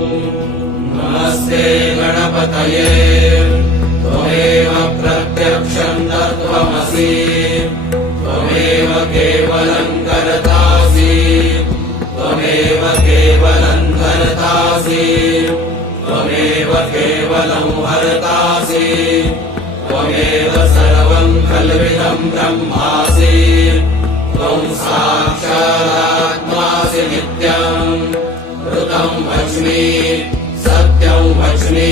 नमस्ते गणपतये त्वमेव प्रत्यक्षं तत्त्वमसि त्वमेव केवलं कर्तासि त्वमेव केवलं धर्तासि त्वमेव केवलं हर्तासि त्वमेव सर्वं खल्विदं ब्रह्मासि त्वं साक्षादात्मासि नित्यम् ऋतं वच्मि सत्यं वच्मि